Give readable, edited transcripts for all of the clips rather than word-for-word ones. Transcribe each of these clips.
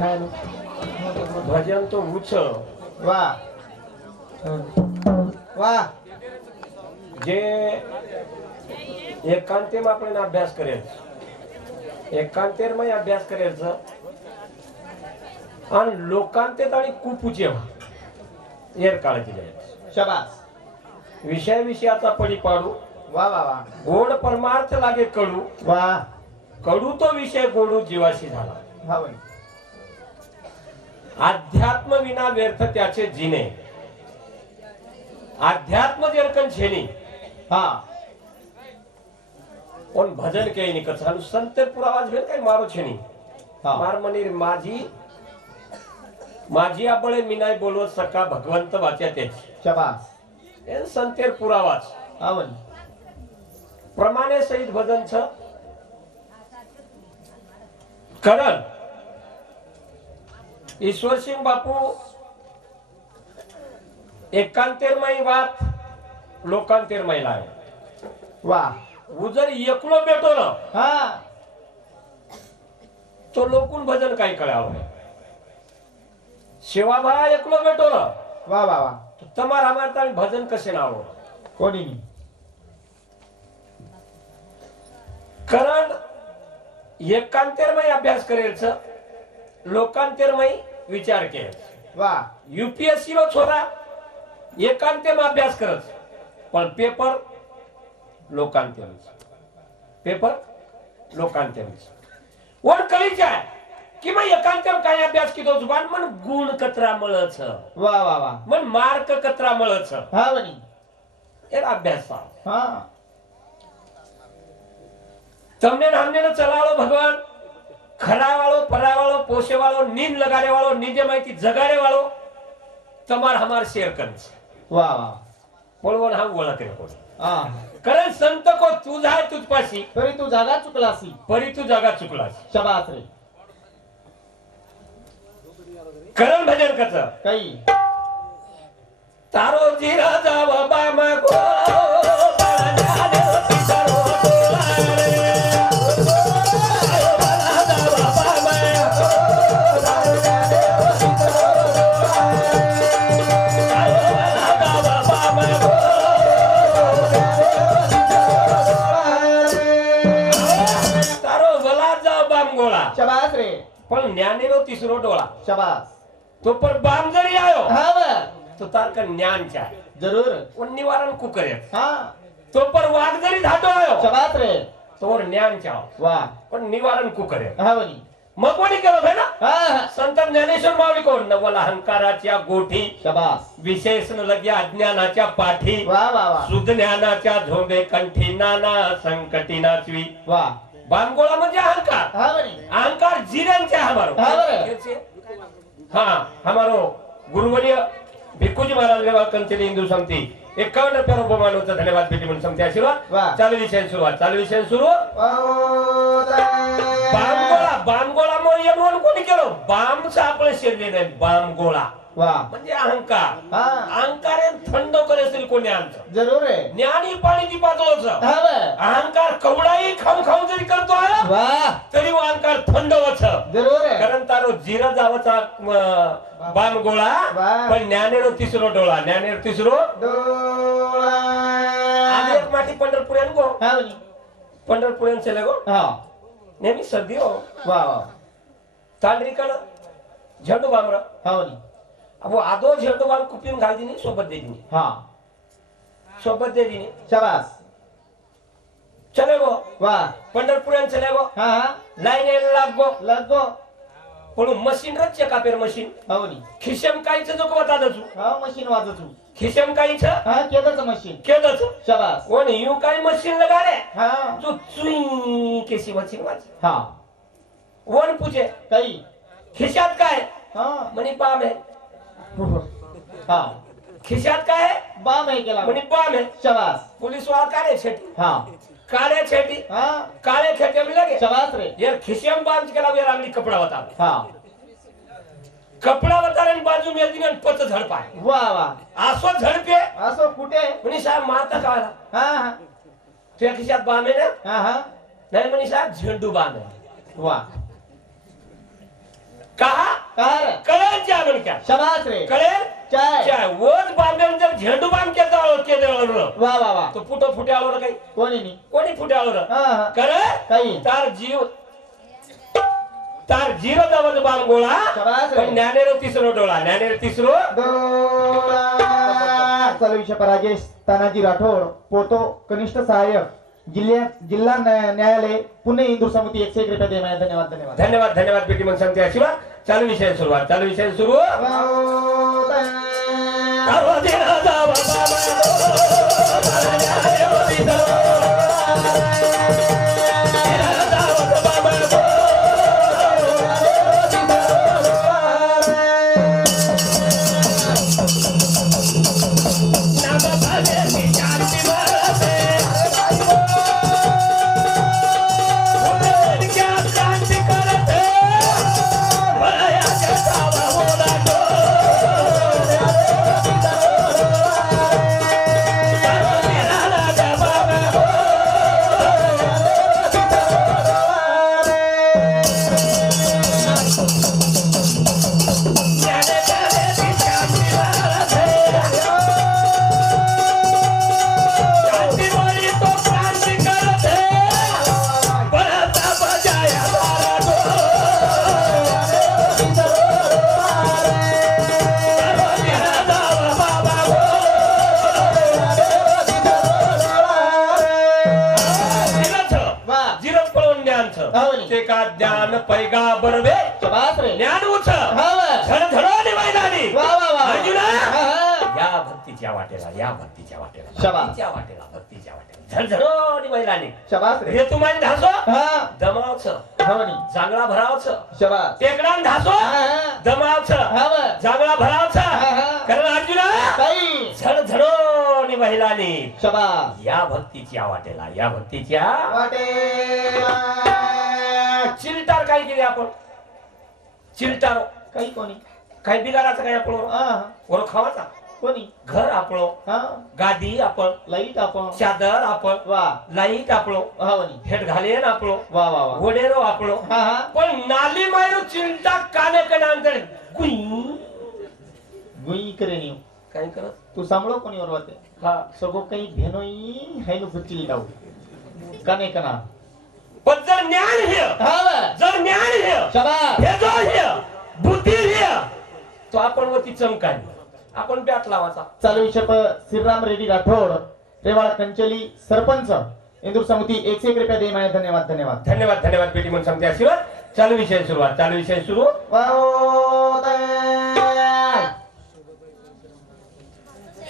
ભજન તો ઉછ વાહ વાહ જે એકાંતેમાં આપણે અભ્યાસ કરેલ છે એકાંતેરમાં અભ્यास करेल છે आणि लोकांतेत आणि कुपूचेवा एर काळजी घ्यायची शाबास विषय विषयाचा पडी पाडू वाह वाह वाह गोड परमार्थ लागे कडू वाह कडू तो विषय गोडू जीवाशी झाला हा भाई अध्यात्म विना व्यर्थ त्याचे जिने अध्यात्म जरकन छेनी हा पण भजन काही नाही कथा संत पुरावाज भेल काही मारो छेनी हा मार मनी माझी माझी आपले मी नाही बोलवत सका भगवंत वाच्या त्याची शाबास हे संतेर पुरावाच हा भाई प्रमाणे सहित भजन छ करण ईश्वर सिंह बापू एकांतेरमयी बात लोकांतेरमयी लाय वाह जर एकलो बेटो ना हा तो लोकून भजन काय कळावं शिवाभा एकलो बेटो ना वाह वाह वाह તમાર અમારતા ભજન કશે ના આવો कोणी नाही कारण एकांतेरमय अभ्यास करेल छ लोकांतेरमय विचार केल वाह यूपीएससी लो छोरा एकांतेम अभ्यास करत पण पेपर लोकांतेम पेपर लोकांतेम वर कळीच आहे कि मग एकांतेम काय अभ्यास कितो जुबान मन गुण कतरा मळच वाह वाह वाह मन मार्क कतरा मळच हा भाई એ અભ્યાસ હા તમને નામને ચલાવાળો ભગવાન ખરાવાળો પરાવાળો પોષેવાળો નીંદ લગાડેવાળો નીજે માહિતી જગાડેવાળો તમાર હમાર શેર કરે છે वाह वाह બોલવાનો હા ઓળખ કરે કોણ हा કરે સંત કો તું જાય તુજ પાસી तरी तू जागा चुकलासी પરી તું જાગા ચુકલા शाबास रे કરણ ભજન કચ काही તારો જીરા જાવ બામા ગો शाबास रे पण ज्ञानेरो तिसरो डोळा शाबास तो पर बाम जरी आयो हा वाह तो तार का ज्ञान चा जरूर पण निवारण कु करे हा तो पर वाघ जरी धाटो आयो शाबास रे तो वर ज्ञान चा वाह पण निवारण कु करे हा भाई मग कोणी केलं भाई ना हा संत ज्ञानेश्वर माऊली कोण नवल अहंकाराच्या गोठी शाबास विशेष न लग्या अज्ञानाच्या पाठी वाह वाह वाह शुद्ध ज्ञानाच्या झोंबे कंठी नाना संकटी नाचवी वाह बामगोळा म्हणजे अहंकार हा भाई अहंकार जीरन है हमारो हाँ हमारो गुरुवर्य भिक्खूजी महाराज व्यवहार कंचनी हिंदू समिति 51 रुपया उपमान होता धन्यवाद बेटी म्हणून समिति आशीर्वाद चालू विषय सुरू बामगोळा मग येऊन कोणी केलो बामचा आपलं शरीर आहे बामगोळा वाह म्हणजे अहंकार हा अहंकार थंड करे असेल कोणी आमचं जरूर रे ज्ञानी पाणी ती पातळच हा वाह अहंकार कवडाई खाऊ खाऊ जरी करतो आहे वाह तरी अहंकार थंड वच जरूर रे कारण तारो जीरा जावचा बाम गोळा वाह. पण ज्ञानेरो तिसरो डोळा ज्ञानेरो तिसरो डोळा आज एक माठी पंढरपुऱ्यान गो हा भाई पंढरपुऱ्यान चले गो हा नेहमी सर्दी हो वाह वाह तांडरीकड झेंडू बामरा हा भाई अब आदो झेंडू बाम कुपीन घाल दिनी सोबत दे दिनी हा सोबत दे दिनी शाबास चले गो वाह पंढरपुऱ्यान चले गो हा हा लाईन लाग गो लगो पण मशीन रच कापेर मशीन हा भाई खिशम काईच जो बता दचू हा मशीन वाजत खिशम काईच हा केदाच मशीन केदच शाबास कोण यू काय मशीन लगा रे हा जो चुई केसी मशीन वाज हा वन पूछे काही खिशात काय हा म्हणे बाम आहे हा खिशात काय आहे बाम आहे केला म्हणे बाम आहे शाबास पोलीस वाला काळे छेटी हा काळे छेटी हा काळे छेटी में लगे शाबास रे यार खिशम बाम केला यार आगली कपडा होता हा कपडा होता आणि बाजू मेल दिन पत झडपाय वाह वाह आसो झडपे असो कुठे म्हणे साहेब मारता का हा हा तुझ्या खिशात बाम आहे ना हा हा नाही म्हणे साहेब झेंडू बाम आहे वाह कहा कार कळेल च्या म्हणक्या शबास रे कळेल चाय च्या वोट बांधल्यानंतर झेंडू बांध केलं वा वा वा तो फुटो फुटे आलो काही कोणी नी कोणी फुटे आलो हा करे काही तार जीरो दावत बाम गोळा शबास रे पण ज्ञानेरो तिसरो डोळा ज्ञानेरो तिसरो चालू विषय राजेश तानाजी राठोड पोतो कनिष्ठ सहाय्यक जिल्हा न्यायालय पुणे इंदूर समिती 101 रुपये दे धन्यवाद धन्यवाद धन्यवाद धन्यवाद बेटी मन सांगते आशीर्वाद चालू विषय सुरुवात चालू विषय सुरू ते का ज्ञान पैगा बरवे शबास रे ज्ञान उच हा झडझडवली मैदानी वा वा वा अर्जुना हा या भक्तीच्या वाटेला या भक्तीच्या वाटेला शबास. भक्तीच्या वाटेला झडझडवली मैदानी शबास रे हे तुम्हाला धासो हा दमावच हवनी जांगळा भरावच शबास टेकडान धासो दमावच हव जांगळा भरावच कारण अर्जुना काही झडझडवली महिलानी शबास या भक्तीच्या वाटेला या भक्तीच्या वाटे चिलटार काय केली आपण चिलटार काही कोणी काय बिगाराचं काय आपण हा वर खावाचा कोणी घर आपलो हा गादी आपण लाईट आपण चादर आपण वा लाईट आपलो हवनी हेड घालेन आपलो वा वा वा वडेरो आपलो हा हा पण नाली मायरो चिलटा काने कनांतर गुई गुई करे नी काय करत तू सांभळो कोणी वर वाते हा सगो काही भेनोई हाय नु गुच्ची लावू काने कना पण जर ज्ञान हे हव जर ज्ञान हे शबास हे जो हे बुद्धी हे तो आपण वरती चमकाय आपण बॅट लावाचा चालू विषय श्रीराम रेड्डी राठोड रेवाळा कंचली सरपंच इंदूर समिती 101 रुपये दे माया धन्यवाद धन्यवाद धन्यवाद धन्यवाद बेटी म्हणून सांगते आशीर्वाद चालू विषय सुरुवात चालू विषय सुरू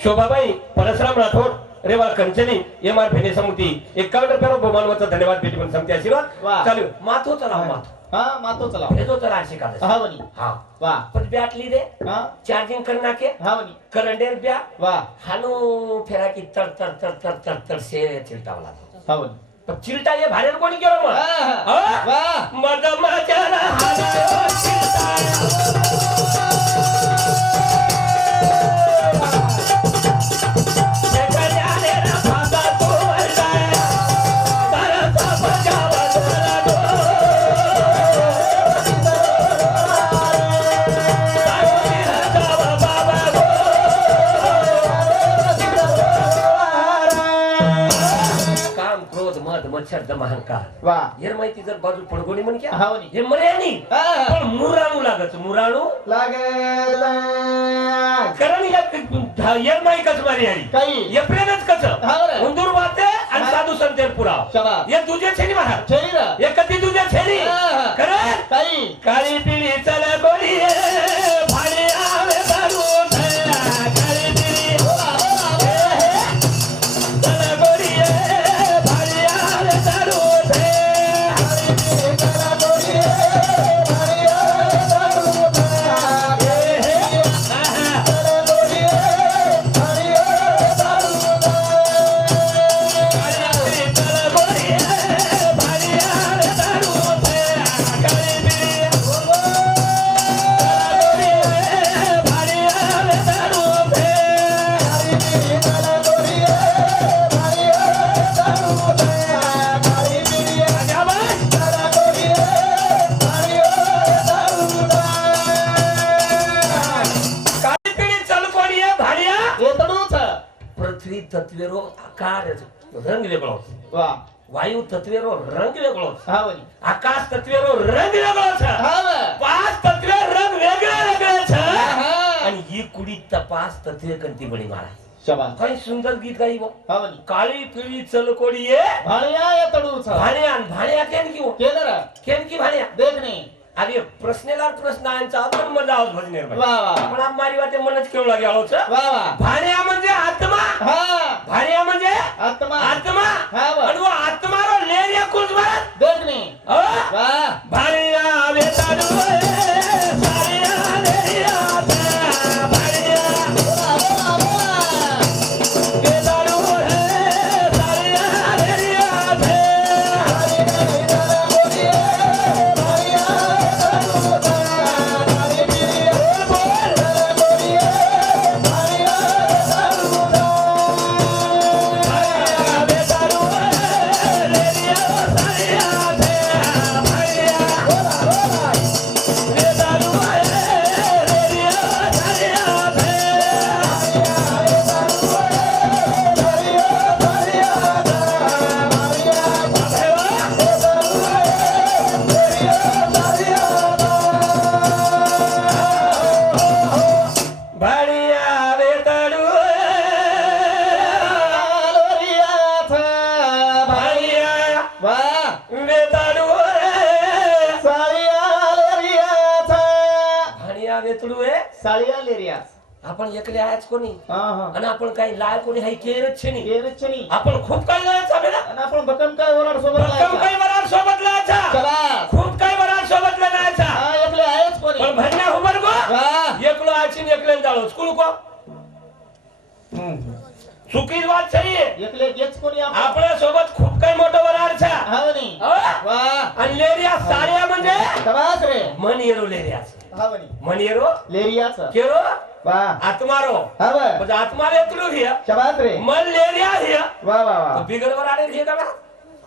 शोभाबाई परशुराम राठोड रेवाळ कंचनी एम आर फेने समिती 51 रुपये बहुमानवाचा धन्यवाद बेटी म्हणून सांगते आशीर्वाद वाह. चालू माथो चला माथो हा मातो चला हे जो चला शिकायला हा वनी हा वा पण बॅट ली दे हा चार्जिंग करना के हा वनी करंडेर ब्या वा हानो फेरा की तर तर तर तर तर तर से चिलटावला हा वनी पण चिलटा हे भाड्यानं कोणी केलं मग हा? वा मद माझ्याला हानो चिलटा मच्छर दमहंकार वा हे माहिती जर बाजू पडगोनी म्हण क्या हावनी हे मर्यानी हा पण मुराणू लागत मुराणू लागेल कारण या माईकच मर्यानी काही एप्रिलच कच हाव रे उंदूर वाते आणि हा. साधू संतेर पुराव शबास हे तुझे छेनी महाराज शरीर हे कधी तुझे छेनी हा. खरं काही काळी पिली चल गोरी भाडे आवे दारू काळी पिली चल गोरी भाडे आवे दारू तत्वेरो आकार रंग वेगळो वाह वायु तत्वेरो रंग वेगळो हा वनी आकाश तत्वेरो रंग वेगळो છે હા વે पाच तत्वे रंग वेगळे वेगळे છે હા आणि ही कुडी तपास तत्वे कंती बळी मारा शाबाश काही सुंदर गीत गाईबो हा वनी काळी पिळी चलकोडी ये ભાણિયા એ તડુ છે भाण्या भाण्या केन की हो કેદર केन की भाण्या देखने अरे प्रश्नेला प्रश्नांचा आपण मजा आहोत भजनेर वाह वाह पण आप मारी वाटे मनच केवळ लागे आलो छ वाह वाह भाण्या म्हणजे आत्मा हा भाण्या म्हणजे आत्मा आत्मा हा वा आणि वो आत्मा रो लेरिया कुछ बात देखने हो वाह भाण्या वेताडू भाण्या लेरिया भाण्या वेताडू भाण्या लेरिया साळिया लेरिया आपण एकले आहेच कोणी हा हा आणि आपण काही लाय कोणी हाय केरच छे नाही केरच नाही आपण खूप काही लायचा बेला आणि आपण बकम काय ओरड सोबत कम लायचा काही वरार सोबत लायचा चला खूप काही वरार सोबत लायचा हा एकले आहेच पण कोणी भरण्या हुबर गो वाह एकलो आचिन एकले जाळो स्कूल को चुकीच बात छे एकले गेच कोणी आपण आपल्या सोबत खूप काही मोठं वरार छा हा वनी हो? वाह आणि लेरिया साड्या म्हणजे तबास रे मन येरो लेरिया हा वनी मन येरो लेरियाच केरो वाह आत्मारो हा वा म्हणजे आत्मा लेतलो हिया शाबास रे मन लेरिया हिया वाह वाह तो वाह बिगर वरार हिया का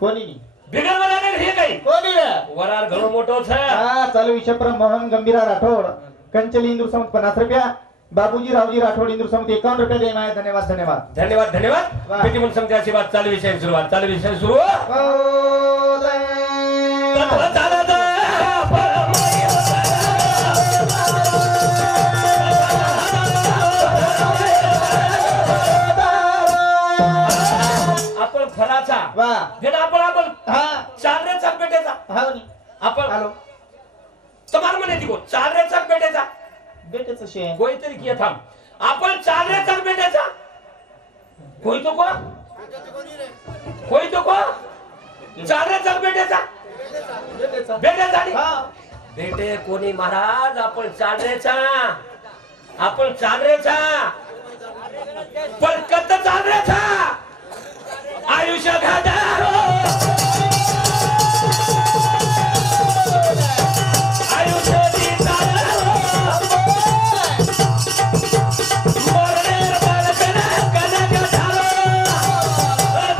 कोणी बिगर वरार हिया काही कोणी रे वरार घणो मोठो छे हा चालू विषयप्रम मोहन गंभीरा राठोड कंचली इंदूर समुद 50 रुपया बाबूजी रावजी राठोड इंदूर समुद 51 रुपया दे माय धन्यवाद धन्यवाद धन्यवाद धन्यवाद वाह. पेटी म्हणून समजायची बात चालू विषय सुरुवात चालू विषय सुरू तत्व चालत आपण फराचा वाह घेणं आपण हा चालण्याचा पेटेचा हा वनी आपण हॅलो तुम्हाला म्हणे ती चालण्याचा पेटेचा बेटेच शे कोणीतरी किया थांब आपण चालण्याचा पेटेचा कोई तो को चालण्याचा पेटेचा बेटेचा बेटेचा हा बेटे कोणी महाराज आपण चालण्याचा पण कत चालण्याचा आयुष्य घाटारो आयुष्याची चालरो मरणे बालकना कनक झालो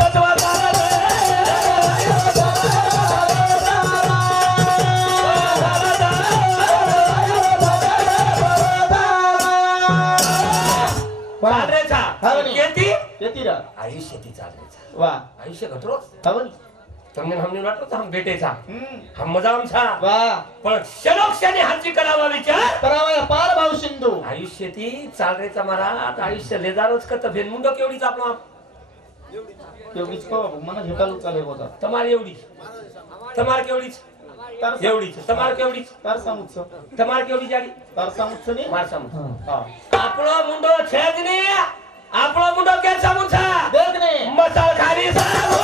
तत्व चालत चालण्याचा किती येती रा आयुष्याची चालण्याचा वाह आयुष्य घटरो हा वनी તમને हमने वाटलं तर हम बेटेचा हम्म हम मजामचा वाह पण क्षणोक्षणी हाची करावा विचार करावा पार भाऊ सिंधू आयुष्य ती चालरेचा महाराज आयुष्य लेदारोच कत भेन मुंडो केवढीच आपला एवढीच को मन झेटालू चाले होता તમારે એવડી તમારે કેવડીच तार एवढीच તમારે કેવડીच तार सामुच તમારે કેવડી જાડી तार सामुच नी માર સામુ हा આપણો મુંડો છે જ ને આપણો મુંડો કે સામુ છે देख ने મસાલ ખાલી સામુ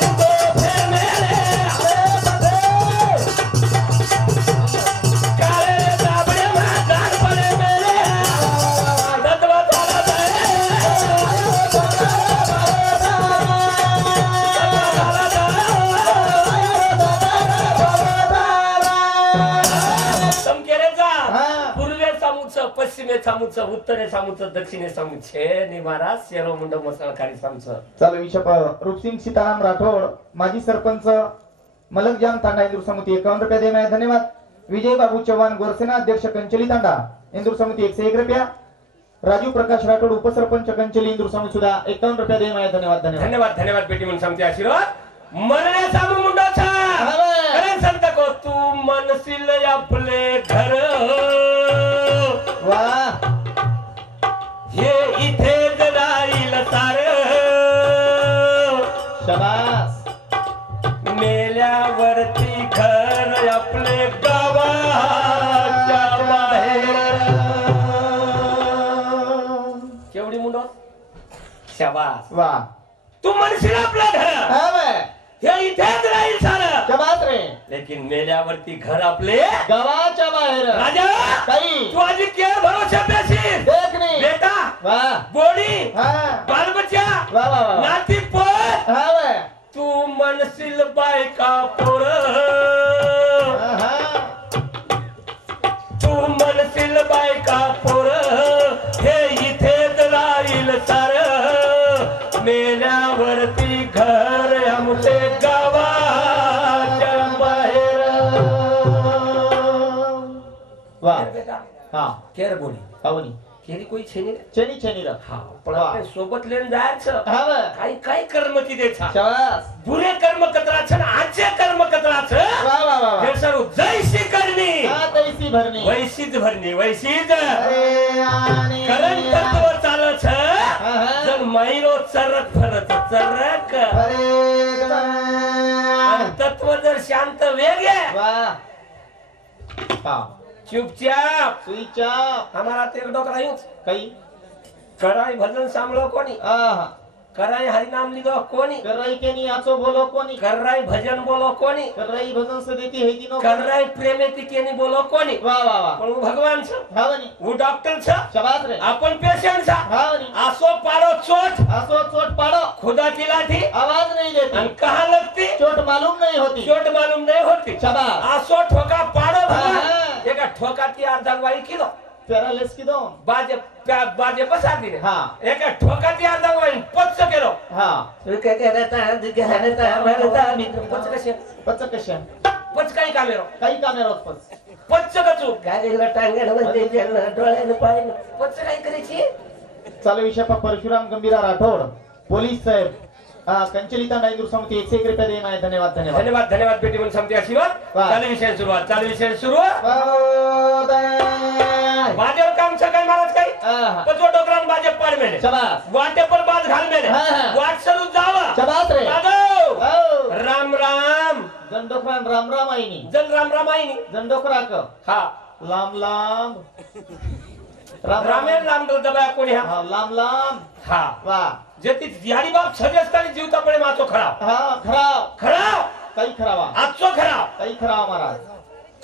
મુંડો છે મેરે કાલે તાબડે માં દાન પડે મેરે તત્વ ચાલત समकेरेचा हा. पूर्वे सामुच पश्चिमे सामुच उत्तरे सामुच दक्षिणे सामुच छे नि महाराज सेरो मुंड मसाळकारी सामुच चालू विषय रूपसिंग सीताराम राठोड माजी सरपंच मलकजाम तांडा इंदूर समिती 51 रुपये दे माय धन्यवाद विजय बाबू चव्हाण गोरसेना अध्यक्ष कंचली तांडा इंदूर समिती 101 रुपया. राजू प्रकाश राठोड उपसरपंच कंचली इंदूर समिती सुद्धा 51 रुपया दे माझ्या धन्यवाद धन्यवाद धन्यवाद धन्यवाद पेटी म्हणून सांगते आशीर्वाद मरण्याचा मुंडाचा अरे संत को तू मनशील आपले घर वा हे इथे राहील सार शाबास मेल्यावरती घर आपले गावाच्या बाहेर केवढी मुंड शाबास वा तू म्हणशील आपलं घर हा बे हे इथेच राहील सारं शाबास रे लेकिन मेल्यावरती घर आपले गावाच्या बाहेर राजा काही तू आजी केअर भरोशा पेशी देखणे बेटा वा बोडी हा बाल बच्चा वा वा वा नाती पोर हा बे तू मनशील बायका पोर हा तू मनशील बायका पोर हे इथेच राहील सार मेल्यावरती घर आमचे गावाच्या बाहेर वा बेटा हा केअर बोडी आवनी केली कोई छेनी चेनी चेनी रा हा पण आपल्या सोबत लेन जायचं हा बे काही काही कर्म की द्यायचा शाबास बुरे कर्म कचराचं आजचे कर्म कचराचं वा वा वा वा हे सर्व जैशी करणी हा तैसी भरणी वैशीच भरणी वैशीच अरे आणि करण तत्व चालच हा. जण माईरो चरक फरत चरक अरे आणि तत्व जर शांत वेग आहे वा हा चुपचाप सुईच्या हमारा तेल डोकरा यूं काही कराई भजन सांभळो कोणी आहा कराई हरिनाम लिदो कोणी करई के नी आचो बोलो कोणी कराई भजन बोलो कोणी करई भजन से देती है दिनो कराई प्रेमेती केनी बोलो कोणी वा वा वा पण वो भगवान छ हावनी वो डॉक्टर छ शाबास रे आपण पेशंट छ हावनी आसो पारो चोट आसो चोट पाड़ो खुदा की लाठी आवाज नहीं आणि देती कहाँ लगती चोट मालूम नहीं होती चोट मालूम नहीं होती शाबास आसो ठोका पाड़ो भगवान हाँ। एका ठोका ती अर्धवाई किलो पैरालिस की दोन बाजे बसा दिले हाँ। एका ठोका ती अर्धवाई पच्च केलो हाँ काय पच्च कसे पच कशा पच्च काही कामेरो काही कामे रोज पच पच्च कचू गाडीला टांगण्यामध्ये डोळ्याने पाहिजे पच्च काय करायची चालू विषय परशुराम गंभीरा राठोड पोलीस साहेब कंचली तांडा इंदूर समिती 101 रुपया दे माझ्या धन्यवाद धन्यवाद धन्यवाद धन्यवाद पेटी म्हणून सांगते आशीर्वाद वाह. चालू विषय सुरुवात बाजेवर काम सकाळी महाराज काही आहा. पचवो डोकरान बाजे पाड मेले शाबास वाटे पर बाज घाल मेले हा, हा. वाट सरू जावा शाबास रे दादो औ. राम राम जंडोखरान राम राम आईनी जन राम राम आईनी जंडोखरा क हा लांब लांब राम रामेन राम दबाया कोणी हा हा लांब लांब हा वा जेती याडी बाप सजेस्तानी जीवता पडे माचो खराब हा खराव खराब काही खरावा आजचो खराब काही खराव महाराज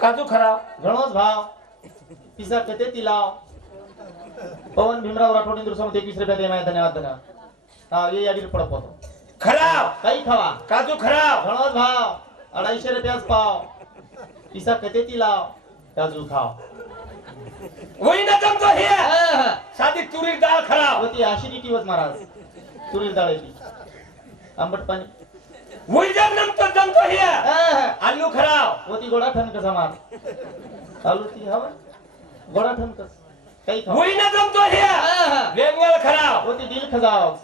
काजू खराब घणोच भाव पिझ्झा कते तिलाव पवन भीमराव राठोड इंदूर समिती 21 रुपया दे माझ्या धन्यवाद धन्यवाद हा ये याडी पडत होतो खराब काही खावा काजू खराब घणोच भाव 250 रुपयाच पाव पिझ्झा कते तिलाव काजू खाव वही न जमतो हे आहा. साधी तुरी डाळ खराब होती acidity वच महाराज तुरील डाळीची आंबट पाणी वही जमतो हे आहा. आलू खराब होती गोडा ठणकसा मार आलू ती हवा गोडा ठणकस काही खावा वही न जमतो हे आहा. वेंगळ खराब होती दिल खजाव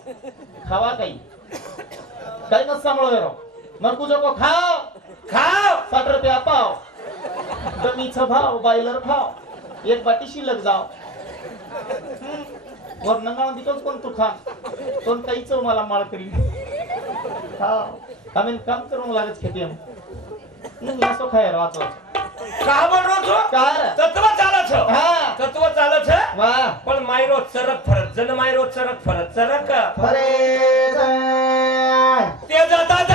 खावा काही काही नस सांभाळो रो मरकुजो को खाव खाव 60 रुपया पाव कमीचा भाव बायलर खाव एक बाटी शिल्लक जाव वर नंगाव दितोच कोण तू खा कोण काहीच मला माळ करी हा आम्ही काम करून लागत खेती नाही असो खायर वाचवा का बोलरो छो कार तत्व चालच हा तत्व चालच वा पण मायरो चरक फरक जन मायरो चरक फरक चरक अरे ते जातात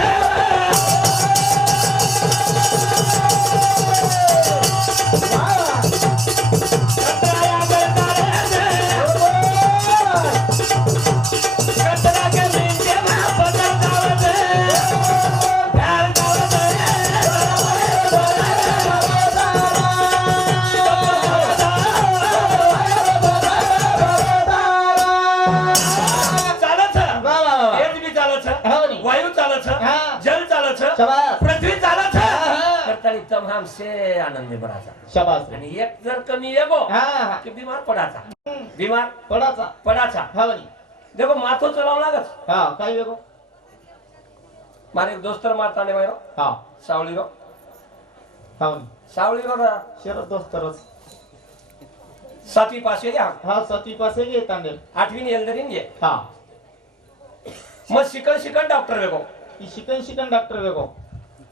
वायू चालच हा. जल चालच शाबास पृथ्वी चालच हा. करतानी तम हमसे आनंद में भराचा शाबास आणि एक जर कमी येगो हा हा की बीमार पडाचा बीमार पडाचा पडाचा हा वनी देखो माथो चलाव लागत हा काय वेगो मारे एक दोस्तर मारताने भाई हा सावळी रो सावली रा शरद दोस्तरच 7वी पास आहे हा हा सती पासे गे तांडे 8वी ने एल्दरीन घे हा मग शिकन डॉक्टर वेगो ही शिकन डॉक्टर वेगो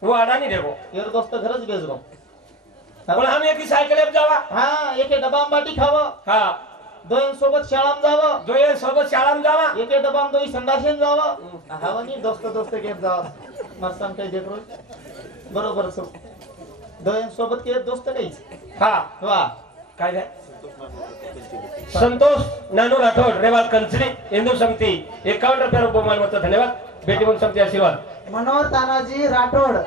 वो अडानी देखो यार दोस्त घरच बेजगो पण हम एक सायकल जावा हा एके डबाम बाटी खावा हा दोन सोबत शाळाम जावा दोय सोबत शाळाम जावा एके डबाम दोई संडासेन जावा हावनी दोस्त घेत जावा मस्तान काही देत रोज बरोबर सो दोन सोबत के दोस्त काहीच हा वा काय काय संतोष नानू राठोड रेवाल कंचली हिंदू समिती 51 रुपये बहुमान मत धन्यवाद बेटी म्हणून समिती आशीर्वाद मनोहर तानाजी राठोड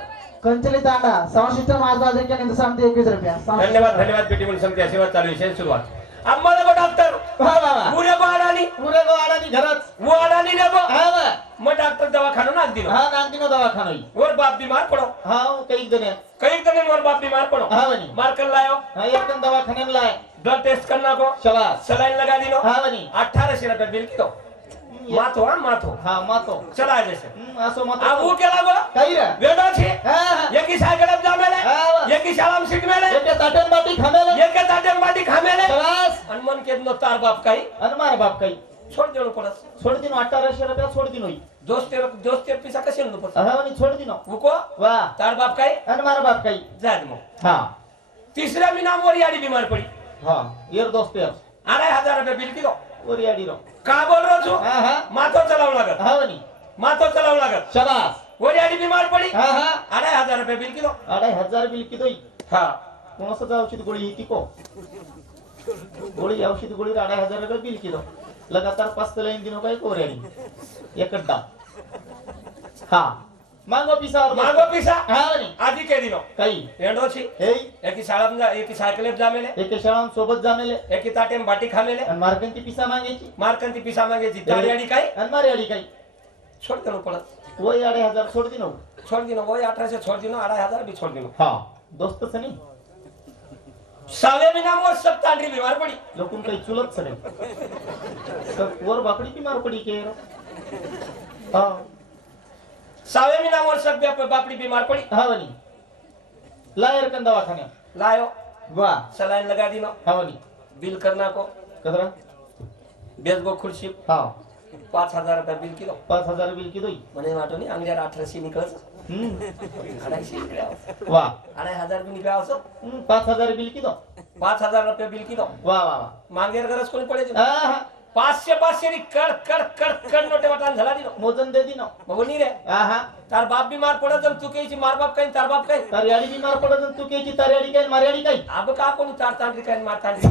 कंचली तांडा संशिष्ट माझा हिंदू समिती 21 रुपया धन्यवाद बेटी म्हणून समिती आशीर्वाद चालू विषय सुरुवात आम्हाला को डॉक्टर वा वा वा पुरे को अडानी पुरे गो आडानी घरच वो अडानी देखो हा वा मग डॉक्टर दवाखाना नाक दिनो हा नांदिनो दवाखाना ही और बाप बीमार पड़ो हा कई जने कई दिन और बाप बीमार पड़ो हा वनी मार कर लायो हा एकदम दवाखाने में लाए ब्लड टेस्ट करना को शाबाश सलाइन लगा दिनो हा वनी 1800 रुपये बिल की दो माथो हा माथो हा मातो चला जैसे असो मत अब वो केला गो काही रे वेडो छी हा हा एकी सायकल जामेले हा. एकी शाळाम शिकमेले एके ताटन बाटी खामेले एके ताटन बाटी खामेले शाबाश आणि मन के नो तार बाप काही अन मार बाप काही छोड़ देणं पडस छोड़ दिनो 1800 रुपया छोड़ दिनो ही दोस्त ते पिसा कसे नो पडस हा वनी छोड़ दिनो उको वा तार बाप काही अन मार बाप काही जाद मग हा तिसऱ्या महिन्यावर याडी बीमार पडी हा यार दोस्त यार 2500 रुपये बिल की दो और याडी रो का बोल रहो छो हा हा माथो चलाव लागत हा वनी माथो चलाव लागत शाबाश वो याडी बीमार पडी हा हा 2500 रुपये बिल की दो 2500 बिल की दोई हा कोणाचं औषध गोळी ही को गोळी औषध गोळी 2500 रुपये बिल की दो लगातार 5 लाइन दिनों का एक और याडी एक अड्डा हा मांगो पिसा और मागो पिसा हा वनी आधी के दिनो काही एंडो छी हे एकी शाळाम जा एकी सायकल जामेले एके शाळां सोबत जामेले एकी ताटेम बाटी खामेले आणि मार्गंती पिसा मागायची मारकंती पिसा मागेची तारी याडी काही आणि मारे याडी काही छोड़ देणं पडत वो 2500 छोड़ दिनो छोड़ दिनो वो 1800 छोड़ दिनो 2500 भी छोड़ दिनो हा दोस्त सनी सावे महिन्यावर सब तांडरी बीमार पडी लोकून काही चुलत सरे तर वर बाकडी की मार पडी के हा सावे महिन्यावर सब बापडी बीमार पडी हा वनी लायर कंद दवाखान्या लायो वा सलाइन लगा दिनो हा वनी बिल करना को कदरा बेस गो खुर्शी हा 5000 रुपये बिल किलो 5000 बिल की दोई मने वाटो नी अंगल्यार 1800 निकळस हम्म 250 निकळाव वा 2500 भी निकळाव सो 5000 बिल की दो 5000 रुपये बिल किलो वा वा वा मांगेर गरज कोणी पडे हा हा 500 नी कड नोटे वाटान झाला दिनो मोजन दे दिनो मग नी रे हा हा तार बाप बीमार पडत जम तू केची मार बाप काही तार बाप काही तार याडी बीमार पडत तू केची तार याडी काही मार याडी काही अब का कोणी तार तांडरी काही मार तांडरी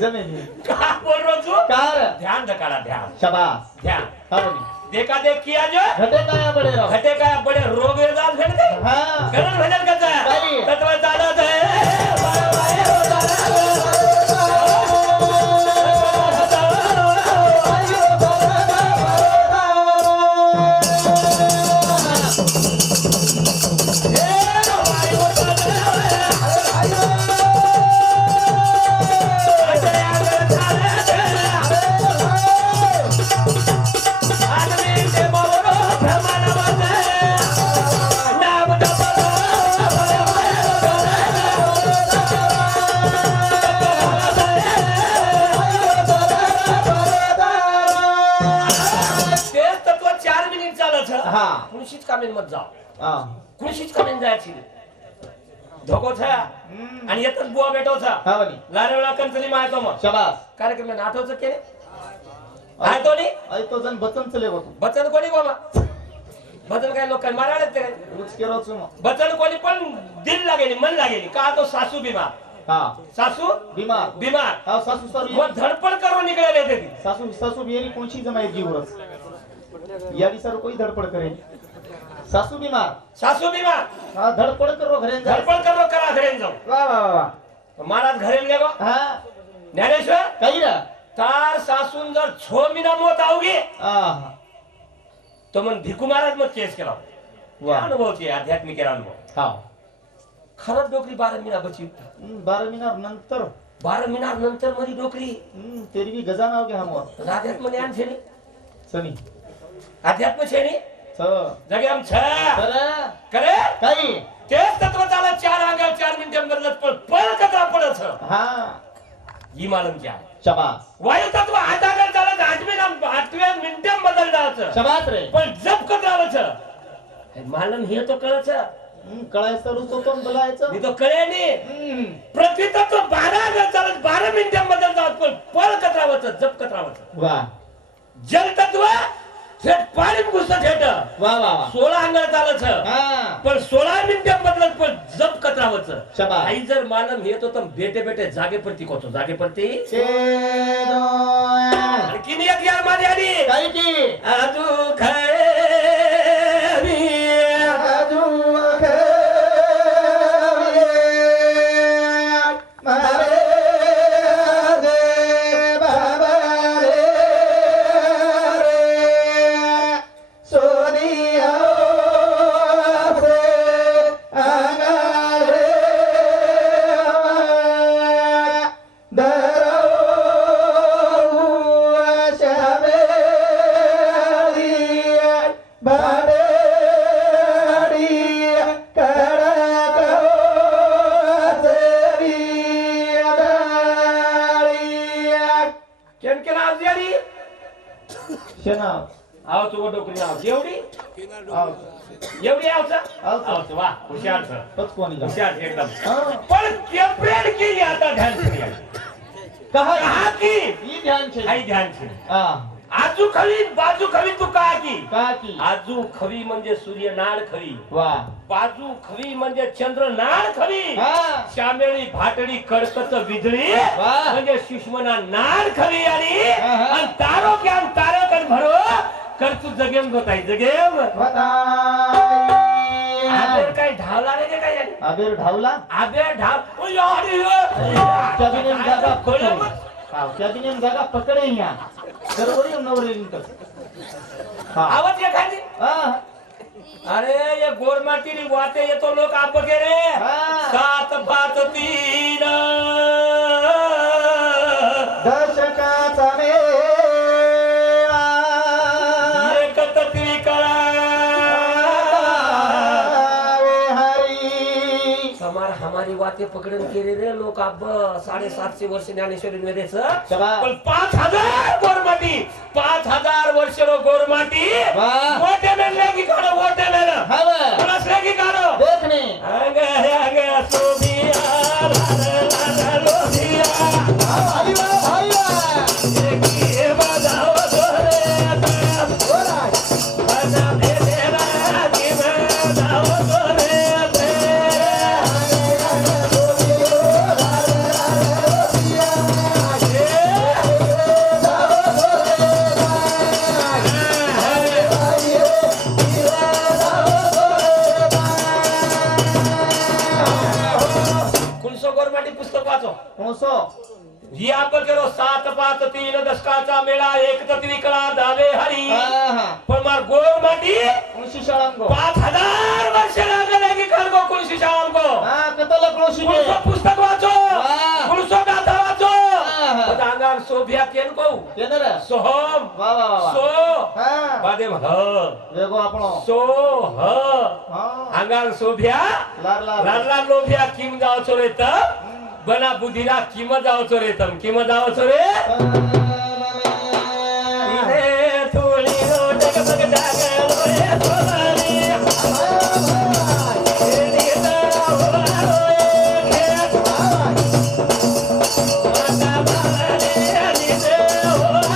जमीन का बोल रहो तू कार ध्यान रखाड़ा ध्यान शाबाश ध्यान हा वनी देखा देख किया जो घटे काय बडे राव घटे का बड़े रोग वेदांत घट गए हा गणन भजन करता है ताली. तत्व चालत है हा कुणशीच कामेन मत जाओ हा कुणशीच कामेन जायची धोको छा आणि येतच बुवा बेटो छा हा वनी लारेवळा कंचली मायतो मग शाबाश कार्यक्रम नाठोच केले आहे तो नी आई तो जन बचन चले होतो बचन कोणी गोमा बचन काय लोक मारायला ते काय रुच केलो छु बचन कोणी पण दिल लागेली मन लागेली का तो सासू बीमार हा सासू बीमार बीमार हा सासू सर मग धडपड करून निकळले ते सासू सासू बियारी कोणची जमाई जीवरस याडी सर कोई धडपड करे सासू बीमार सासू बीमार हा धडपड करो घरे जा धडपड करो करा घरे जाऊ वा वा वा महाराज घरे गेलो हा ज्ञानेश्वर काही रा तार सासून जर 6 महिना मोत आवगे हा तो मन भिकू महाराज मग केस केला वा. अनुभव છે આધ્યાત્મિક અનુભવ हा ખરબ ડોકરી 12 મહિના પછી 12 मिनिट नंतर 12 મહિના નંतर મારી ડોકરી तेरवी गजा नाव घ्या मग આધ્યાત્મ જ્ઞાન છે ને सनी આધ્યાત્મ છે ને स જગે આમ છે तर કરે काही तेच तत्व चालत 4 आंगळ 4 मिनिटं बदलत पण पळ कचरा पडत हा ही मालूम क्या शबास वायू तत्व 8 आंगळ चालत 8व्या मिनिटं बदलतात शबास रे पण जप कचरावच मालूम हे तो कळच कळायचं रुचतो बोलायचं मी तो कळे नाही पृथ्वी तत्व 12 आंगळ चालत 12 मिनिटं बदलतात पण पळ कचरावच जप कचरावच वा जल तत्व थेट पाणी घुसत थेट वा वा वा 16 आंगळ चालत हा पण 16 मिनिटं बदलत पण जप कचरावच शबास. आई जर मालम येतो तर बेटे बेटे जागे पडती कोतो जागे पडती किनी एक यार माझी आली काही की आजू खरी आव तू डोकरी आव एवढी एवढी आवचा आवच वा हुशार सर पच कोणी जा हुशार एकदम पण केप्रेड केली आता ध्यान ठेवी कहा की ही ध्यान छे काही ध्यान ठेवी हा आजू खवी बाजू खवी तू का की आजू खवी म्हणजे सूर्य नाड खवी वा बाजू खवी म्हणजे चंद्र नाड खवी हा श्यामेळी भाटडी कडकत विजळी म्हणजे सुषमना नाड खवी आणि तारो ज्ञान तारकन भरो कर तू जगेम होताय जगेम आबेर काय धावला रे काय आबेर धावला आबेर धाव ओ यार कॅबिनेट जागा पकडे हा कॅबिनेट जागा पकडे या बरोबर नवरे निकल हा आवाज ये खाली हा अरे ये गोरमाटीनी वाटे येतो लोक आप के रे 7 5 3 दशकाचा मेळा एकत्रित करा हमार हमारी बातें पकड़न के रे लोग अब 750 वर्ष ज्ञानेश्वरी मेरे से पण 5000 गोरमाटी 5000 वर्ष रो गोरमाटी वोटे में लेगी काढो वोटे में प्लस लेगी काढो देखने आगे आगे सोबिया ला लोबिया भाई भाई ये बजाओ दोरे बोला बजा बेरा की बजाओ दोरे पुस्तक वाचो कोसो ही आपण केलो 7 5 3 दशकाचा मेळा एक तत्विकला दावे हरी पण मार गोर माटी कोणशी शाळांगो 5000 वर्ष लागले की करगो कोणशी शाळांगो कतल कोणशी पुस्तक वाचो कुलसो गाथा वाचो पदांगार सोभिया केन को केनर सोहम वा वा वा सो बादे ह वेगो आपणो सो ह अंगार सोभिया लार लार लारला लोभिया किम जाओ छोरे त बना बुधिरा किम जाओ छोरे तम किम जाओ छोरे इने थोड़ी रो डग बग डाग लोए सोनाली एनी दा होए खेत माता बाले एनी दे होए